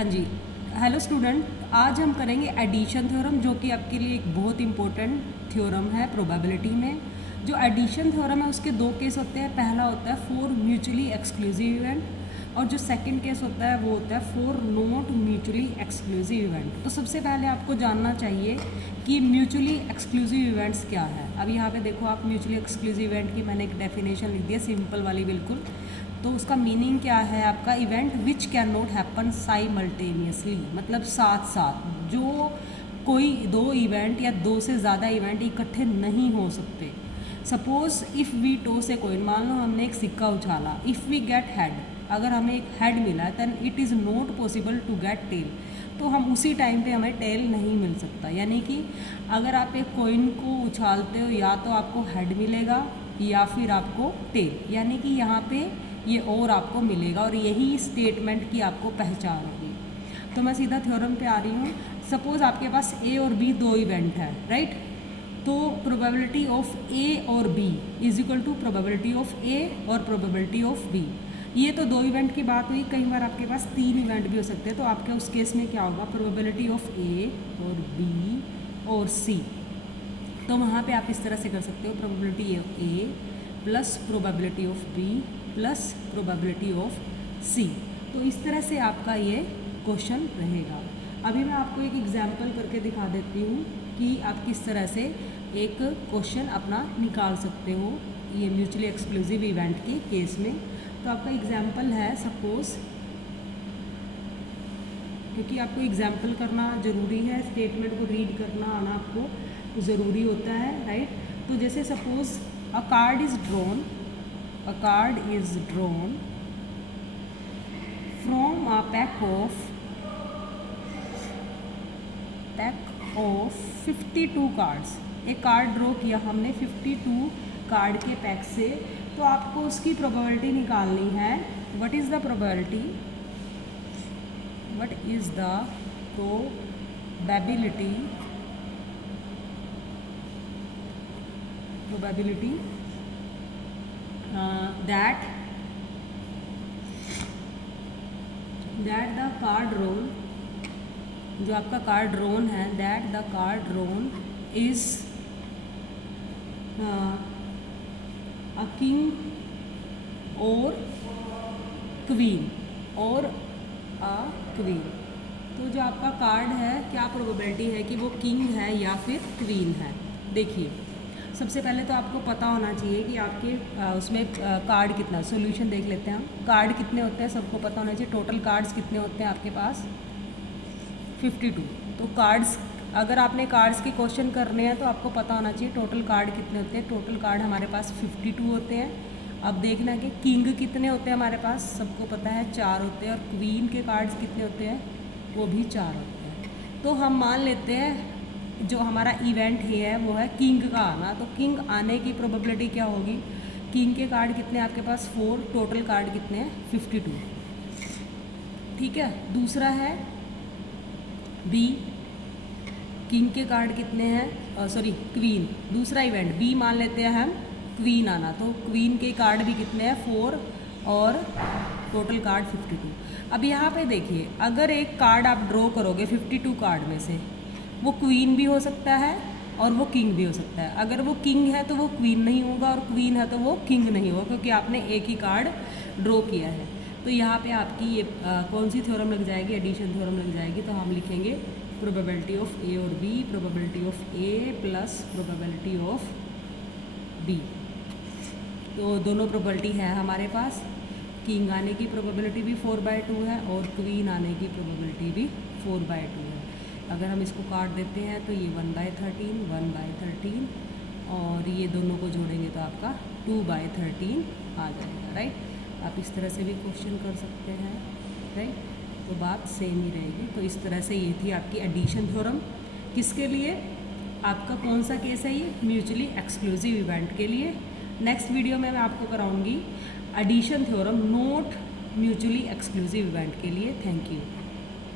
हाँ जी, hello student. आज हम करेंगे एडिशन थ्योरम, जो कि आपके लिए एक बहुत इंपॉर्टेंट थ्योरम है प्रोबेबिलिटी में। जो एडिशन थ्योरम है उसके दो केस होते हैं। पहला होता है फॉर म्यूचुअली एक्सक्लूसिव इवेंट, और जो सेकंड केस होता है वो होता है for not mutually exclusive event. तो सबसे पहले आपको जानना चाहिए कि म्यूचुअली एक्सक्लूसिव इवेंट्स क्या है। अब यहाँ पे देखो आप, म्यूचुअली एक्सक्लूसिव इवेंट की मैंने एक डेफिनेशन लिख दी है, सिंपल वाली बिल्कुल। तो उसका मीनिंग क्या है आपका, event which can not happen simultaneously, मतलब साथ साथ जो कोई दो इवेंट या दो से ज़्यादा इवेंट इकट्ठे नहीं हो सकते। Suppose if we toss a coin, मान लो हमने एक सिक्का उछाला, इफ़ वी गेट हेड, अगर हमें एक हेड मिला then it is not possible to get tail, तो हम उसी टाइम पे हमें टेल नहीं मिल सकता। यानी कि अगर आप एक कॉइन को उछालते हो या तो आपको हेड मिलेगा या फिर आपको टेल, यानी कि यहाँ पे ये और आपको मिलेगा, और यही स्टेटमेंट की आपको पहचान होगी। तो मैं सीधा थ्योरम पे आ रही हूँ। सपोज आपके पास ए और बी दो इवेंट है, राइट। तो प्रोबेबिलिटी ऑफ ए और B is equal to probability of A और प्रोबेबिलिटी ऑफ बी। ये तो दो इवेंट की बात हुई, कई बार आपके पास तीन इवेंट भी हो सकते हैं। तो आपके उस केस में क्या होगा, प्रोबेबिलिटी ऑफ ए और बी और सी। तो वहाँ पे आप इस तरह से कर सकते हो, probability of A plus probability of B plus probability of C. तो इस तरह से आपका ये क्वेश्चन रहेगा। अभी मैं आपको एक एग्जांपल करके दिखा देती हूँ कि आप किस तरह से एक क्वेश्चन अपना निकाल सकते हो ये म्यूचुअली एक्सक्लूसिव इवेंट के केस में। तो आपका एग्जांपल है, सपोज, क्योंकि आपको एग्जांपल करना ज़रूरी है, स्टेटमेंट को रीड करना आना आपको ज़रूरी होता है, राइट। तो जैसे suppose a card is drawn, a card is drawn from a pack of 52 cards. एक कार्ड ड्रॉ किया हमने 52 कार्ड के पैक से, तो आपको उसकी प्रोबेबिलिटी निकालनी है। What is the probability, what is the probability that the card drawn, जो आपका कार्ड ड्रोन है, that the card drawn is a king और क्वीन और a queen। तो जो आपका कार्ड है, क्या प्रोबेबिलिटी है कि वो किंग है या फिर क्वीन है। देखिए, सबसे पहले तो आपको पता होना चाहिए कि आपके उसमें कार्ड कितना, सॉल्यूशन देख लेते हैं हम। कार्ड कितने होते हैं सबको पता होना चाहिए। टोटल कार्ड्स कितने होते हैं आपके पास, 52। तो कार्ड्स, अगर आपने कार्ड्स के क्वेश्चन करने हैं तो आपको पता होना चाहिए टोटल कार्ड कितने होते हैं। टोटल कार्ड हमारे पास 52 होते हैं। अब देखना कि किंग कितने होते हैं हमारे पास, सबको पता है 4 होते हैं, और क्वीन के कार्ड्स कितने होते हैं, वो भी 4 होते हैं। तो हम मान लेते हैं जो हमारा इवेंट है वो है किंग का आना। तो किंग आने की प्रोबेबिलिटी क्या होगी, किंग के कार्ड कितने आपके पास 4, टोटल कार्ड कितने हैं 52, ठीक है। दूसरा है बी, किंग के कार्ड कितने हैं, सॉरी क्वीन, दूसरा इवेंट बी मान लेते हैं हम, क्वीन आना। तो क्वीन के कार्ड भी कितने हैं 4, और टोटल कार्ड 52। अब यहाँ पे देखिए, अगर एक कार्ड आप ड्रॉ करोगे 52 कार्ड में से, वो क्वीन भी हो सकता है और वो किंग भी हो सकता है। अगर वो किंग है तो वो क्वीन नहीं होगा, और क्वीन है तो वो किंग नहीं होगा, क्योंकि आपने एक ही कार्ड ड्रॉ किया है। तो यहाँ पे आपकी ये कौन सी थ्योरम लग जाएगी, एडिशन थ्योरम लग जाएगी। तो हम लिखेंगे प्रोबेबिलिटी ऑफ ए और B, probability of A plus probability of B. तो दोनों प्रोबेबिलिटी है हमारे पास। किंग आने की प्रोबेबिलिटी भी 4/2 है, और क्वीन आने की प्रोबेबिलिटी भी 4/2 है। अगर हम इसको काट देते हैं तो ये 1/13, 1/13, और ये दोनों को जोड़ेंगे तो आपका 2/13 आ जाएगा, राइट। आप इस तरह से भी क्वेश्चन कर सकते हैं, राइट। तो बात सेम ही रहेगी। तो इस तरह से ये थी आपकी एडिशन थ्योरम। किसके लिए, आपका कौन सा केस है ये, म्यूचुअली एक्सक्लूसिव इवेंट के लिए। नेक्स्ट वीडियो में मैं आपको कराऊंगी addition theorem not mutually exclusive event के लिए। Thank you.